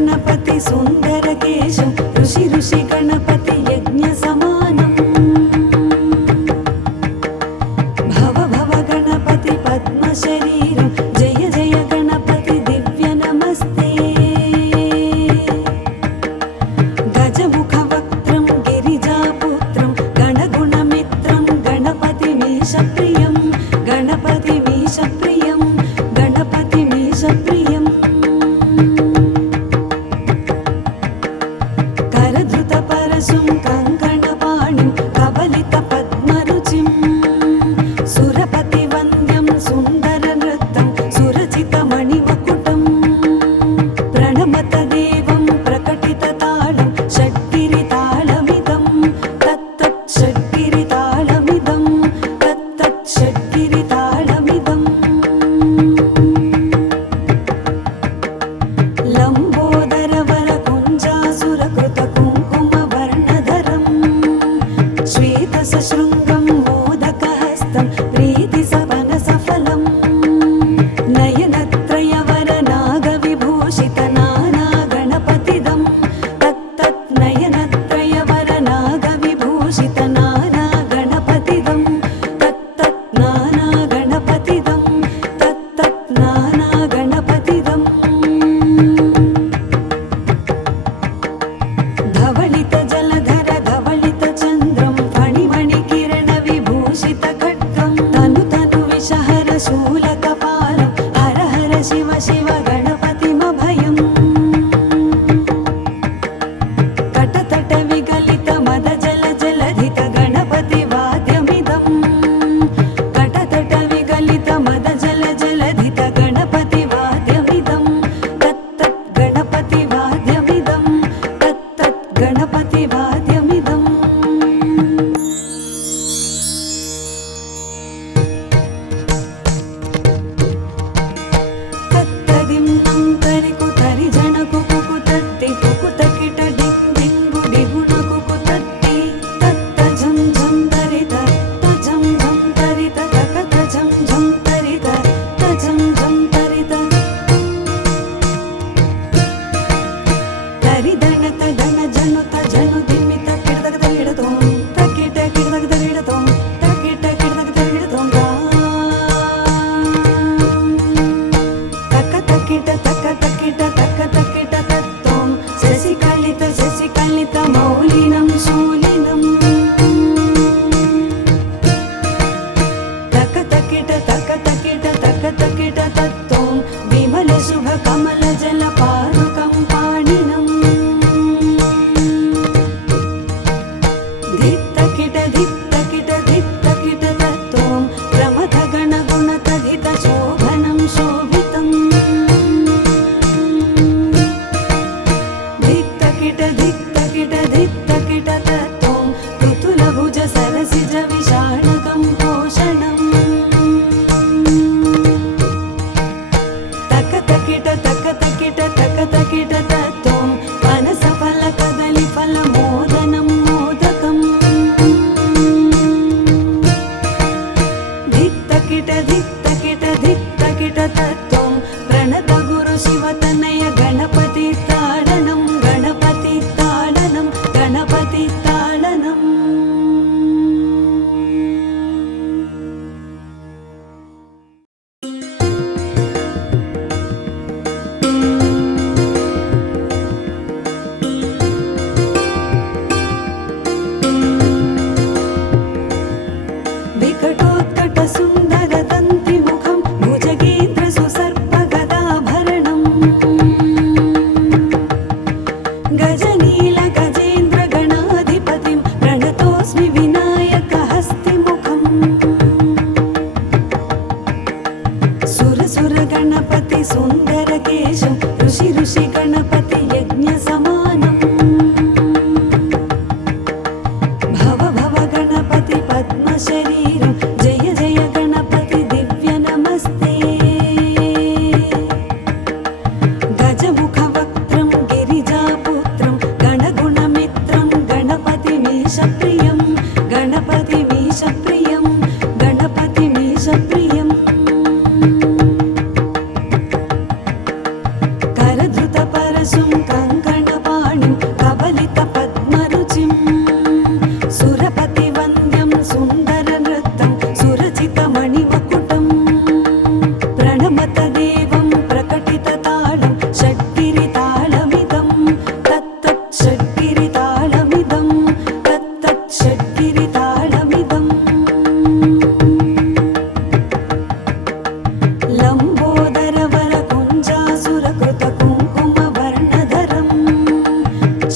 गणपति सुन्दरकेशं ऋषि ऋषि गणपति यज्ञसमानम् भव भव गणपति पद्मशरीरं जय जय गणपति दिव्य नमस्ते गजमुखवक्त्रं गिरिजापुत्रं गणगुणमित्रं गणपतिमीशप्रियं गणपतिमीशप्रियं गणपतिमीशप्रियम् करधृतपरशुं कङ्कणपाणिं कबलितपद्मरुचिं सुरपतिवन्द्यं सुन्दरनृत्तं सुरचितमणिमकुटं प्रणमत देवं प्रकटिततालं षड्गिरितालमिदं तत्तत् षड्गिरितालमिदं तत्तत् षड्गिरितालमिदम् लम्बोदरवरकुञ्जासुरकृतकुङ्कुमवर्णधरं श्वेतसशृङ्गं मोदकहस्तं प्रीतिसपनसफलं नयनत्रयवरनागविभूषितनानागणपतिदं तत्तत् नयनत्रयवरनागविभूषितनानागणपतिदं तत्तत् नानागणपतिदं तत्तत् नानागणपतिदम् धवलित जलधर धवलित चन्द्रं फणिमणिकिरणविभूषित खड्गं तनु तनु विषहर शूलकपालं हर हर शिव शिव गणपतिमभयम् कटतट विगलित मद जल जलधित गणपतिवाद्यमिदं कटतट विगलित मद जल जलधित गणपतिवाद्यमिदं तत्तत् गणपतिवाद्यमिदं तत्तत् गणपतिवाद्यमिदम् तत्तदिन्नं तरिकुतरि जनकुकुतत्ति कुकुतकिट डिं डिंगु डिगुणकुकुतत्ति तत्तझं झं तरित तझं झं तरित तकतझं झं तरित तझं झं तरित तरिदणत धन जनुत जनुदिमित किडदगदगिडतों तकिट किडदगदगिडतों तकिट किडदगदगिडतों तकतकिट तकतकिट तकतकिट तत्तों शशिकलित मौलिनं शूलिनं तकतकिट तकतकिट तकतकिट तत्तों विमलशुभकमलजलपारुकं पाणिनम् धित्तकिट धित्तकिट धित्तकिट तत्तों प्रमथगणगुणतधित शोभनं शोभितम् धित्तकिट धित्तकिट धित्तकिट तत्तों पृथुलभुज सरसिज विशाणकं पोषणम् तकतकिट तकतकिट तकतकिट तत्तों पनसफलकदलीफलमोदनं मोदकम् धित्तकिट धित्तकिट धित्तकिट तत्तों प्रणतगुरुशिवतनय गणपतिताडनं गणपतिताडनं गणपतिताडनम् विकटोत्कटसुन्दरदन्तिमुखं भुजगेन्द्रसुसर्पगदाभरणम् गजनीलगजेन्द्रगणाधिपतिं प्रणतोऽस्मि विनायकहस्तिमुखम् सुरसुरगणपति सुन्दरकेशं ऋषि ऋषि गणपति यज्ञसमानम् भव भव गणपति पद्मशरीरं जय जय गणपति दिव्य नमस्ते गजमुखवक्त्रं गिरिजापुत्रं गणगुणमित्रं गणपतिमीशप्रियं गणपतिमीशप्रियं गणपतिमीशप्रियम् करधृतपर सरसुं कङ्कणपाणिं कबलितपद्मरुचिं सुरपतिवन्द्यं सुन्दरनृत्तं सुरचितमणिमकुटं प्रणमत देवं प्रकटिततालं षड्गिरितालमिदं तत्तत् षड्गिरितालमिदं तत्तत् षड्गिरितालमिदम्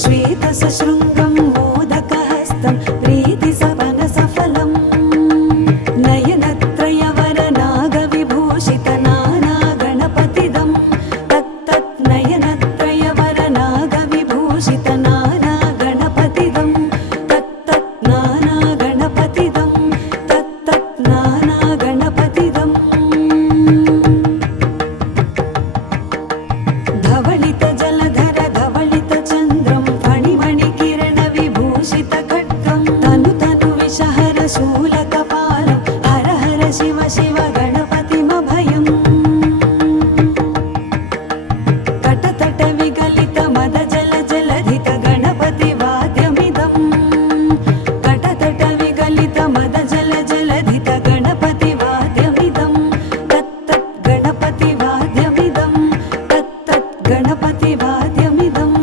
श्वेतसशृङ्गं मोदकहस्तं प्रीतिसवनसफलं नयनत्रयवरनागविभूषितनानागणपतिदं तत्तत् नयनत्रयवरनागविभूषितनानागणपतिदं तत्तत् नानागणपतिदं तत्तत् नानागणपतिदम् धवलित जलधर धवलित चन्द्रं फणिमणिकिरणविभूषितखड्गं तनु तनु विषहर शूलकपालं हर हर शिव शिव गणपतिमभयम् तटतट विगलित मद जल जलधित गणपतिवाद्यमिदं तटतट विगलित मद जल जलधित गणपतिवाद्यमिदं तत्तत् गणपतिवाद्यमिदं गणपतिवाद्यमिदम्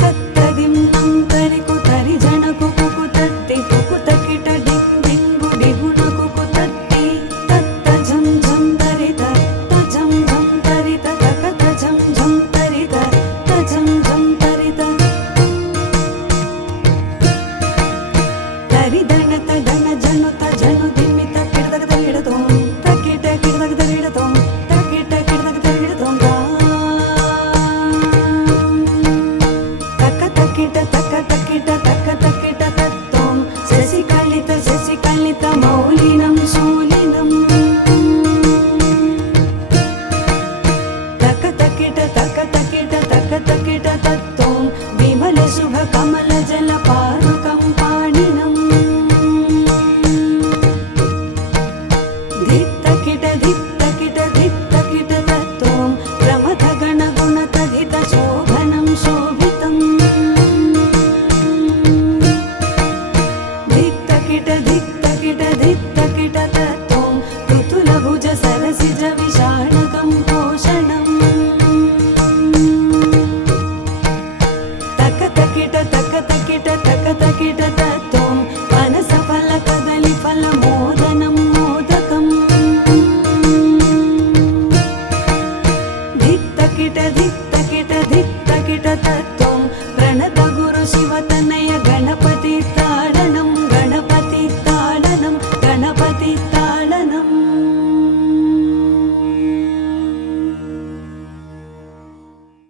तत्तदिं नङ्करि कुतरि जनकु कुकुतत्ति कुकुतकिट डिं डिंगु डिगुणकु कुतत्ति तत्त झं झं तरित तझं झं तरित तकत झं झं तरित तझं झं तरित तरिदणत धन जनुत जनु दिमित किडदक तरिडतों तकिट किडदक तरिडतों तकिट किडदक तरिडतों तक तकिट तत्तों शशिकलित मौलिनं शूलिनं तक तकिट तत्तों विमल शुभ कमल जल पारुकं पाणिनं धित्तकिट तत्तों प्रमथ गणगुणतधित शोभनं शोभितं धित्तकिट तत्तों तुतुलभुज सरसिज विशाणकं पोषणम् तक तकिट तत्तों पनसफल कदलीफल मोदनं मोदकम् धित्तकिट तत्तों प्रणत गुरु शिवतनय गणपति